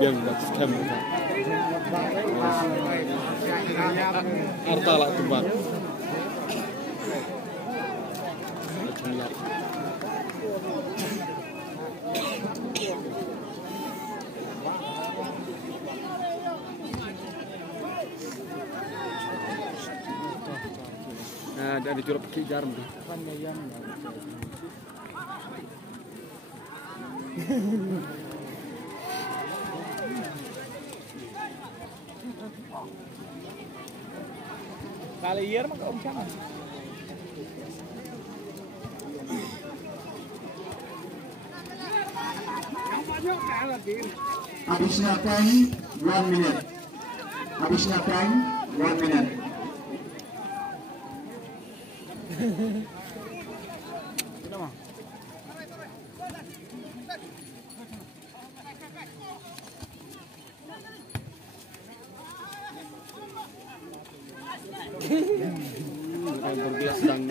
biang macam arta lah tebak nah dari curug pakai jarum tu kali year mah om sama habisnya time 1 minute habisnya time 1 minute bergelas sedang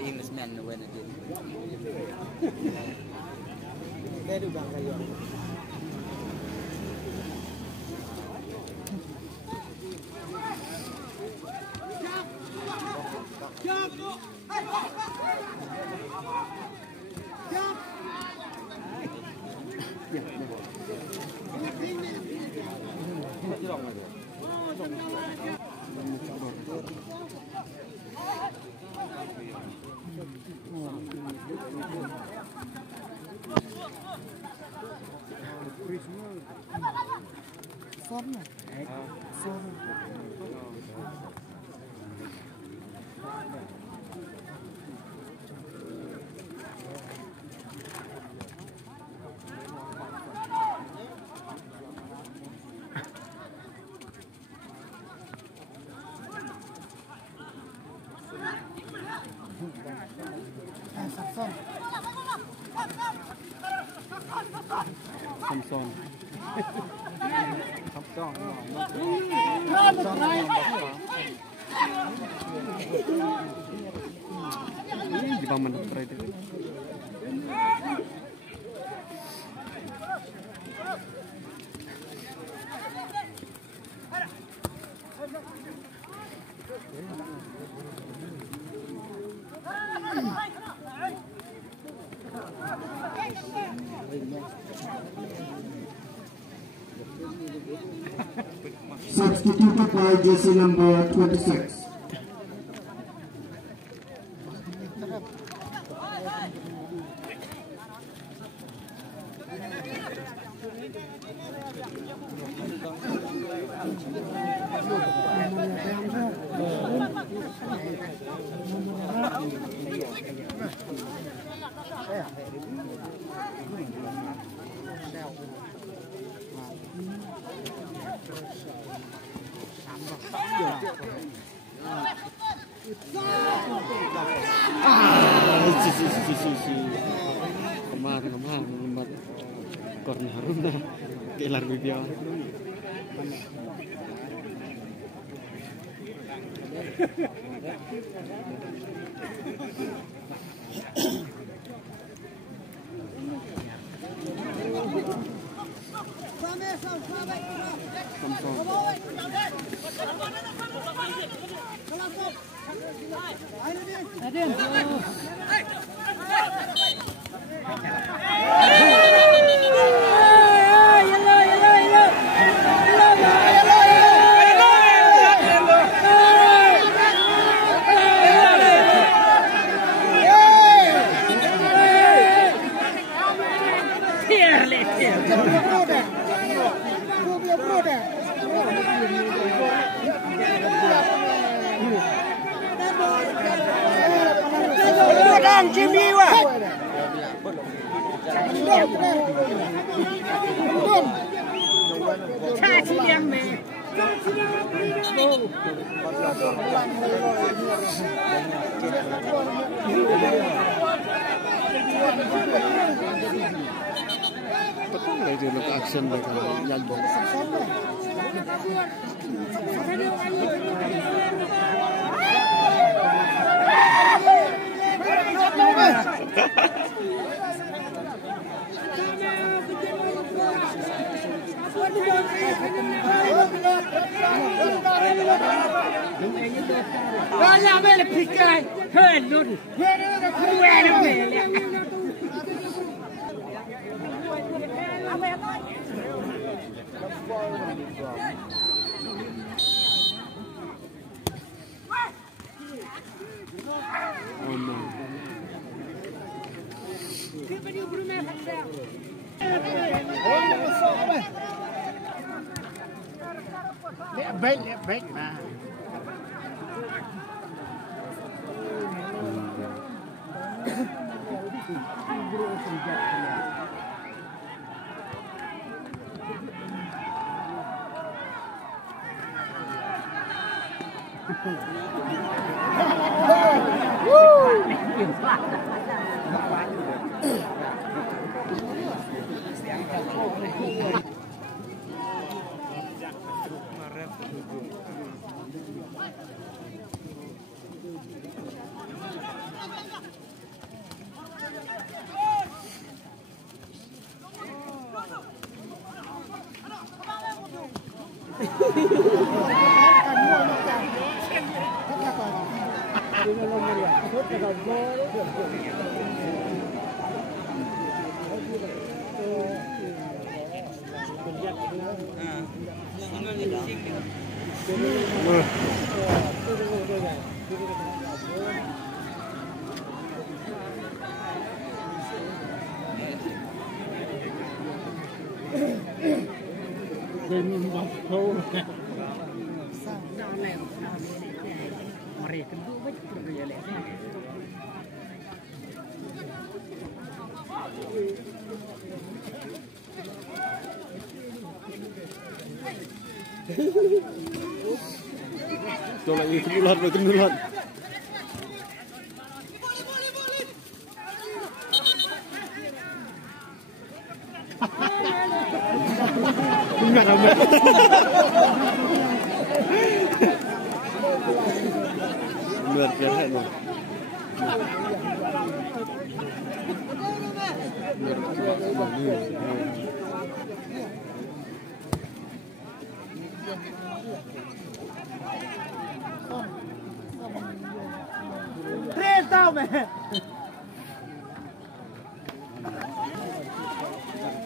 Englishman the winner did. Dia juga kayu. Samsung. Di bawah mana itu? Substituted by jersey number 26. Kemah lembat korna haruna kelar video. Betul nggak itu look action mereka jago. Alla väl pickar hörnor. Hur är det med? Baik nah. Coba ini kemulan. Enggak. Luar biasa loh. sao mẹ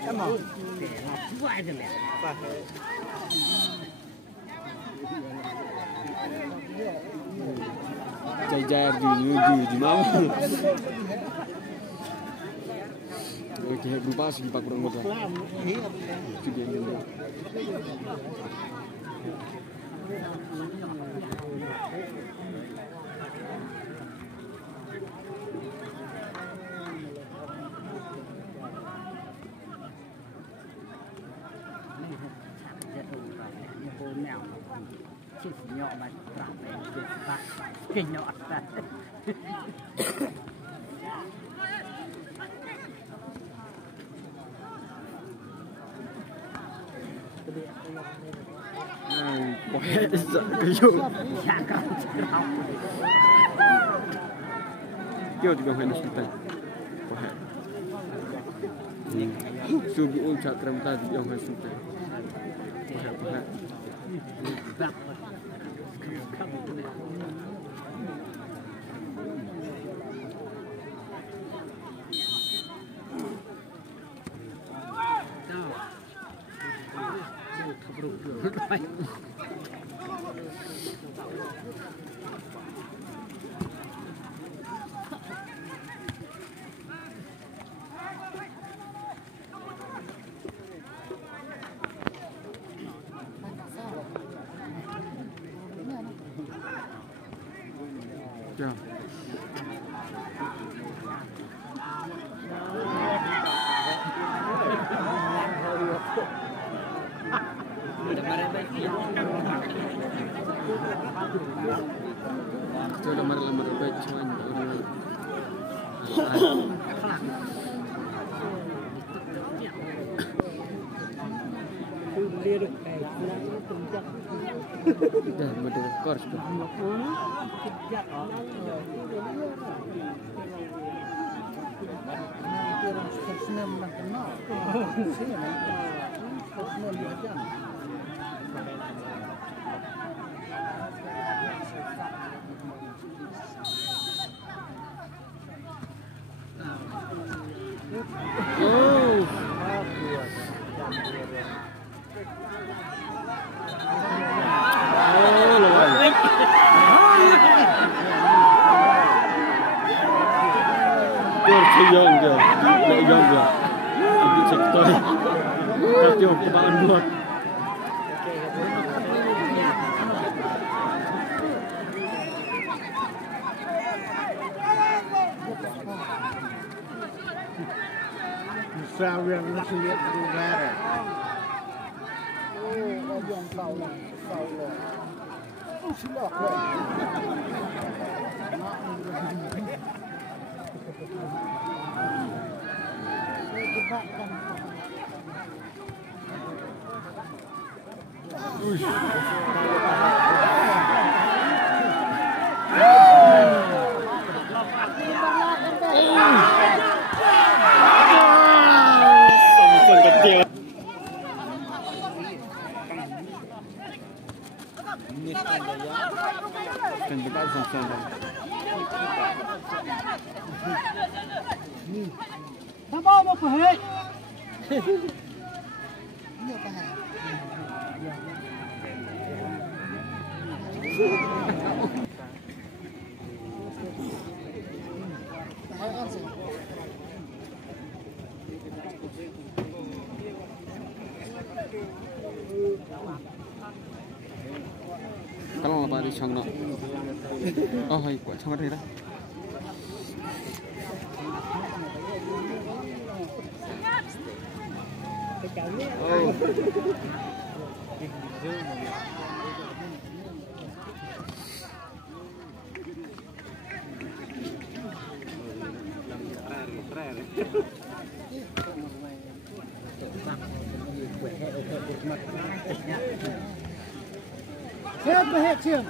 em bảo Vãi rồi mẹ. Jajar di mana? Oke, berupa segi pak kurang mudah. Jadi yang ini. Nhọ mà bảo kinh nhọ ra. Có hết giận cái dụng. Kêu thì bằng hết nó xuống tay. Có hết. Subuh ul cakram tadi yang hết xuống tay. Có hết. Yeah. Itu lembar-lembar baik cuman dah betul kors tu. Young girl, not young girl. Ibu cek toy. Kacau kebaan buat. sao riêng nó suy nghĩ ra rồi ô dùng sau rồi xin lỗi Kan dekat sama-sama. Sao mà phải? Kalau apa di chang nak? Oh, hai, kuat chang ada dah. Oh. Hết mà hết trường.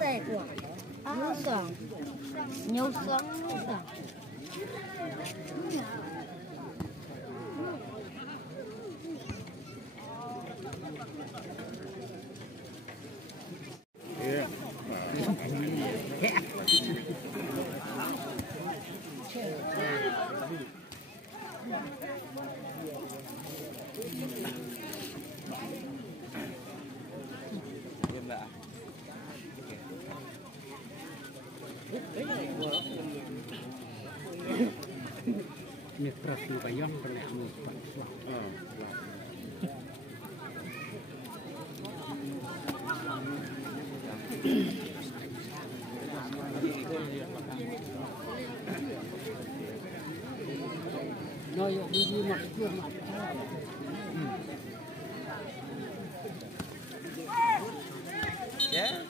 tệ của nhớ sòng nhớ sòng Ini keras lu bayang pernah lu pak. Nói đi mặt chưa mặt. Yeah.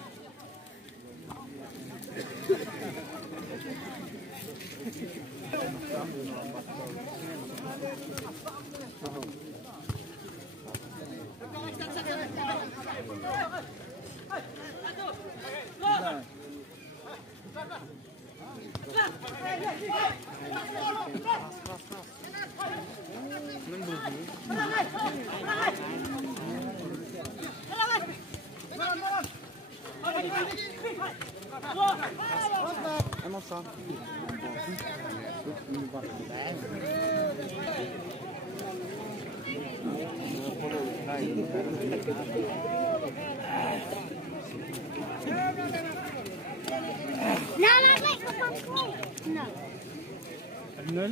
No.